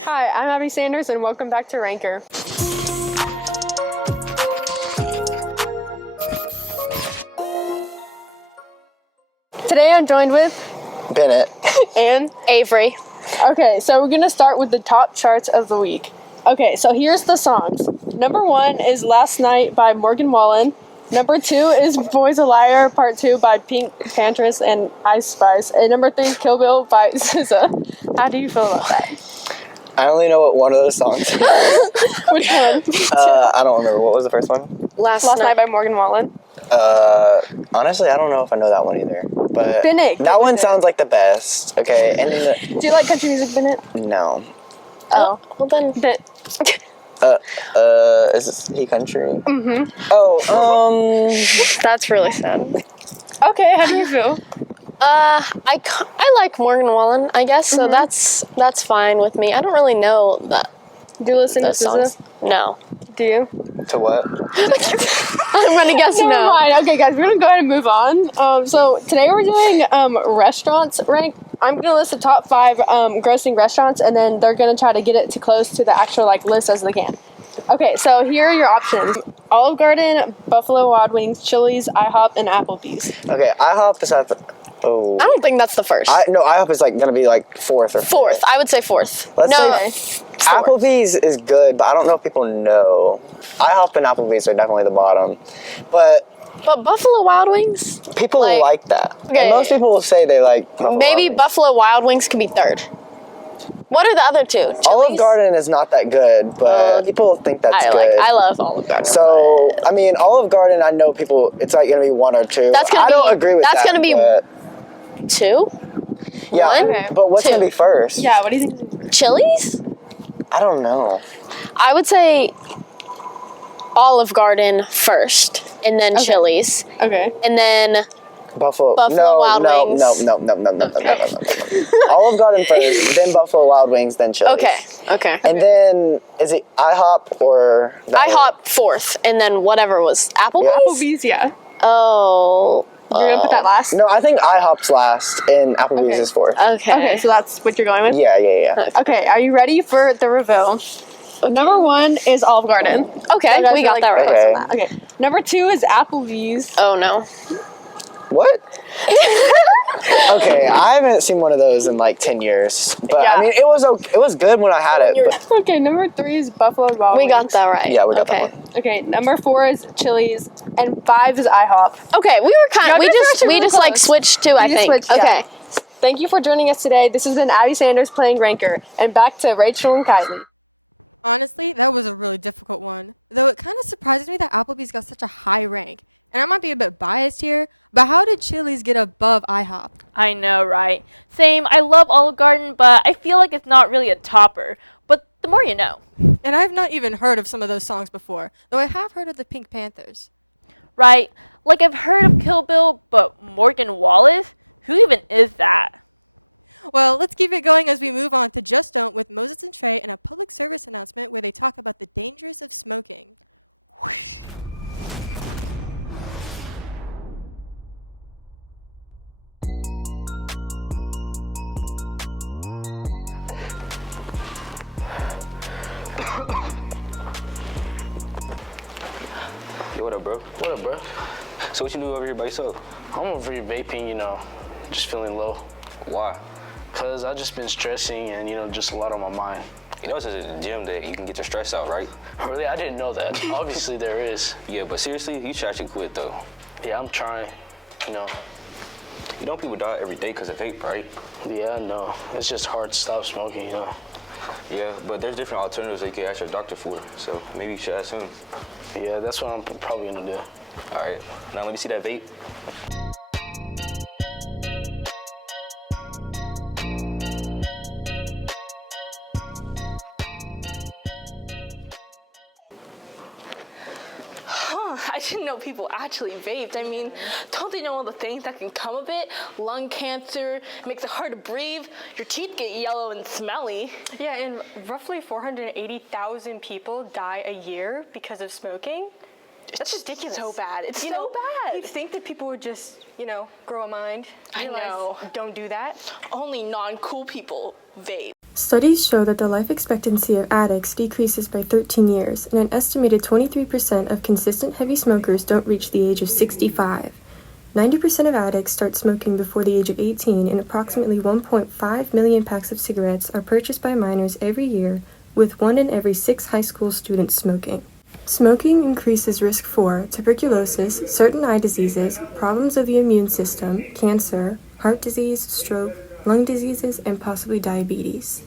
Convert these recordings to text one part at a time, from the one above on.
Hi, I'm Abby Sanders, and welcome back to Ranker. Today I'm joined with Bennett. and Avery. Okay, so we're gonna start with the top charts of the week. Okay, so here's the songs. Number 1 is Last Night by Morgan Wallen. Number 2 is Boy's a Liar Part 2 by Pink Panthers and Ice Spice. And number 3 is Kill Bill by SZA. How do you feel about that? I only know what one of those songs is. Which one? I don't remember. What was the first one? Last Night by Morgan Wallen. Honestly, I don't know if I know that one either. But Bennett, that one sounds like the best. Okay, and then Do you like country music, Bennett? no. Oh. Well then, Is he country? Mm-hmm. Oh, that's really sad. Okay, how do you feel? I like Morgan Wallen, I guess, so that's fine with me. I don't really know that Do you listen to those songs. SZA? No. Do you? to what? I'm gonna guess Never no. mind. Okay, guys, we're gonna go ahead and move on. So today we're doing restaurants rank. I'm gonna list the top 5 grossing restaurants, and then they're gonna try to get it to close to the actual list as they can. Okay, so here are your options: Olive Garden, Buffalo Wild Wings, Chili's, IHOP, and Applebee's. Okay, IHOP is at the. Oh. I don't think that's the first. IHOP is gonna be fourth or Fourth. fifth. I would say fourth. Let's no. say Applebee's is good, but I don't know if people know. IHOP and Applebee's are definitely the bottom, but Buffalo Wild Wings? people like that. Okay. And most people will say they like Buffalo Maybe Wild Wings. Buffalo Wild Wings could be third. What are the other two? Chili's? Olive Garden is not that good, but people think that's good. I love Olive Garden. So, I mean, Olive Garden, I know people, it's gonna be 1 or 2. I don't agree with that. That's gonna be but, 2? yeah, 1? Okay. but what's 2. gonna be first? Yeah, what do you think? Chili's? I don't know. I would say Olive Garden first, and then Chili's, Okay. and then Buffalo Wild Wings. No. Olive Garden first, then Buffalo Wild Wings, then Chili's. Okay. And then, is it IHOP or... IHOP fourth, and then whatever was Applebee's? Applebee's, yeah. Oh. You're gonna put that last? No, I think IHOP's last, and Applebee's Okay. is fourth. Okay, so that's what you're going with? Yeah. Okay, are you ready for the reveal? Number 1 is Olive Garden. Okay, You guys we are, got that right. Okay. close on that. Okay. Number 2 is Applebee's. Oh no. What? Okay, I haven't seen one of those in 10 years. But, Yeah. I mean, it was good when I had it. But, Okay, number 3 is Buffalo Wild Wings. We got that right. yeah, we got okay. that one. Okay, number 4 is Chili's, and 5 is IHOP. Okay, we were No, we those are just actually really close. switched too, I You just think. switched, yeah. Okay. Thank you for joining us today. This has been Abby Sanders playing Ranker, and back to Rachel and Kylie. Yo, what up, bro? What up, bro? So what you do over here by yourself? I'm over here vaping, just feeling low. Why? Cause I just been stressing and, just a lot on my mind. You know it's at the gym that you can get your stress out, right? Really, I didn't know that. Obviously there is. Yeah, but seriously, you should actually quit though. Yeah, I'm trying, You know people die every day because of vape, right? Yeah, I know. It's just hard to stop smoking, Yeah, but there's different alternatives that you can ask your doctor for. So maybe you should ask him. Yeah, that's what I'm probably gonna do. All right, now let me see that vape. I didn't know people actually vaped. I mean, don't they know all the things that can come of it? Lung cancer, makes it hard to breathe, your teeth get yellow and smelly. Yeah, and roughly 480,000 people die a year because of smoking. That's ridiculous. So bad. It's You so know, bad. You'd think that people would just, grow a mind. I realize, know. Don't do that. Only non-cool people vape. Studies show that the life expectancy of addicts decreases by 13 years, and an estimated 23% of consistent heavy smokers don't reach the age of 65. 90% of addicts start smoking before the age of 18, and approximately 1.5 million packs of cigarettes are purchased by minors every year, with 1 in every 6 high school students smoking. Smoking increases risk for tuberculosis, certain eye diseases, problems of the immune system, cancer, heart disease, stroke, lung diseases, and possibly diabetes.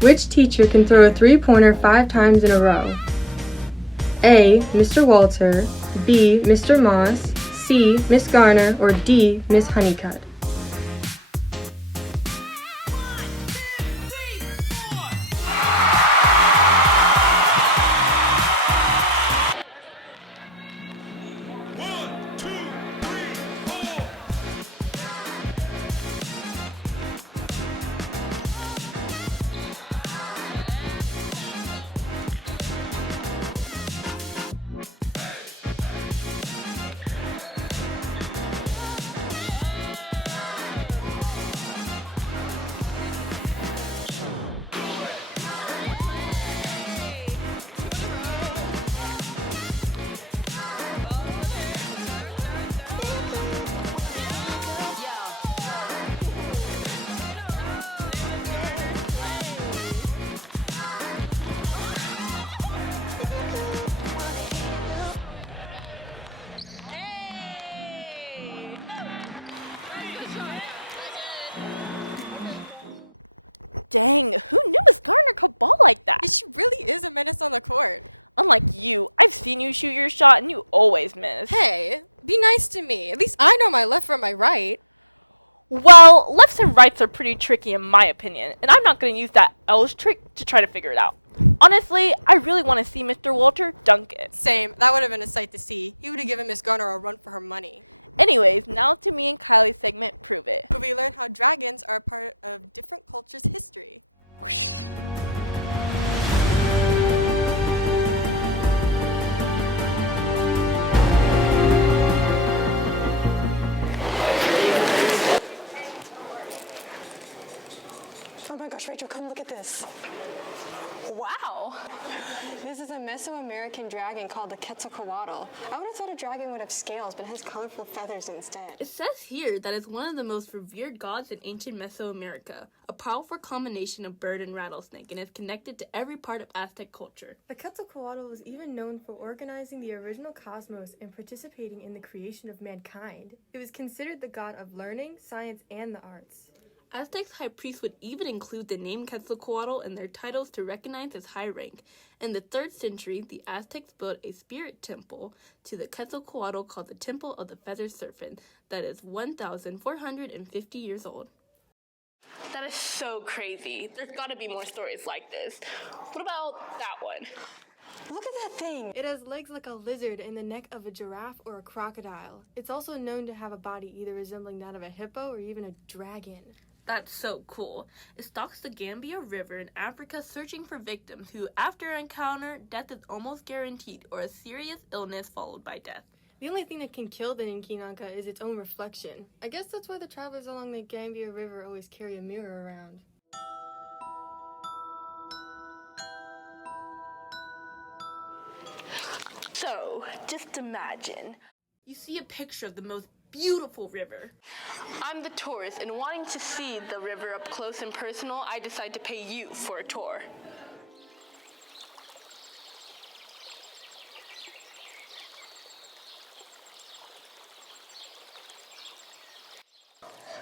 Which teacher can throw a three-pointer 5 times in a row? A. Mr. Walter, B. Mr. Moss, C. Miss Garner, or D. Miss Honeycutt? Oh my gosh, Rachel, come look at this. Wow. This is a Mesoamerican dragon called the Quetzalcoatl. I would have thought a dragon would have scales, but it has colorful feathers instead. It says here that it's one of the most revered gods in ancient Mesoamerica, a powerful combination of bird and rattlesnake, and is connected to every part of Aztec culture. The Quetzalcoatl was even known for organizing the original cosmos and participating in the creation of mankind. It was considered the god of learning, science, and the arts. Aztecs' high priests would even include the name Quetzalcoatl in their titles to recognize his high rank. In the 3rd century, the Aztecs built a spirit temple to the Quetzalcoatl called the Temple of the Feathered Serpent that is 1,450 years old. That is so crazy. There's got to be more stories like this. What about that one? Look at that thing. It has legs like a lizard and the neck of a giraffe or a crocodile. It's also known to have a body either resembling that of a hippo or even a dragon. That's so cool. It stalks the Gambia River in Africa searching for victims who, after an encounter, death is almost guaranteed or a serious illness followed by death. The only thing that can kill the Ninkinanka is its own reflection. I guess that's why the travelers along the Gambia River always carry a mirror around. So, just imagine. You see a picture of the most beautiful river. I'm the tourist, and wanting to see the river up close and personal, I decide to pay you for a tour.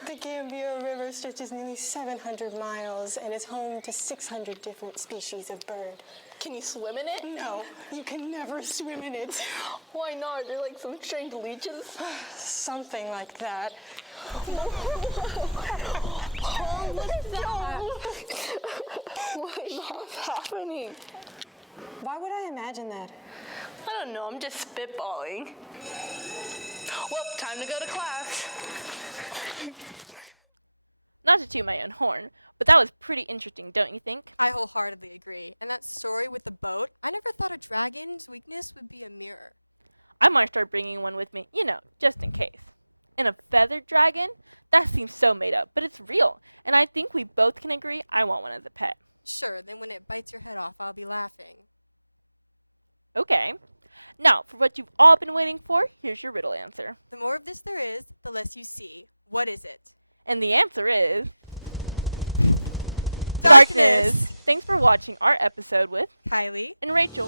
The Gambia River stretches nearly 700 miles and is home to 600 different species of bird. Can you swim in it? No, you can never swim in it. Why not? Are there like some strange leeches? Something like that. Oh, what's that? What's happening? Why would I imagine that? I don't know, I'm just spitballing. Well, time to go to class. Not to toot my own horn, but that was pretty interesting, don't you think? I wholeheartedly agree. And that story with the boat, I never thought a dragon's weakness would be a mirror. I might start bringing one with me, just in case. And a feathered dragon? That seems so made up, but it's real. And I think we both can agree I want one as a pet. Sure, then when it bites your head off, I'll be laughing. Okay. Now, for what you've all been waiting for, here's your riddle answer. The more of this there is, the less you see. What is it? And the answer is... darkness. Thanks for watching our episode with Kylie and Rachel.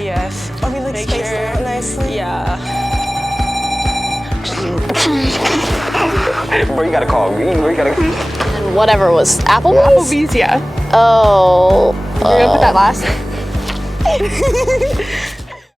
Yes. Are we like Make spaced sure. out nicely? Yeah. Bro, you gotta call me. You gotta. And whatever was Applebee's? Applebee's, yeah. Oh. You're gonna put that last?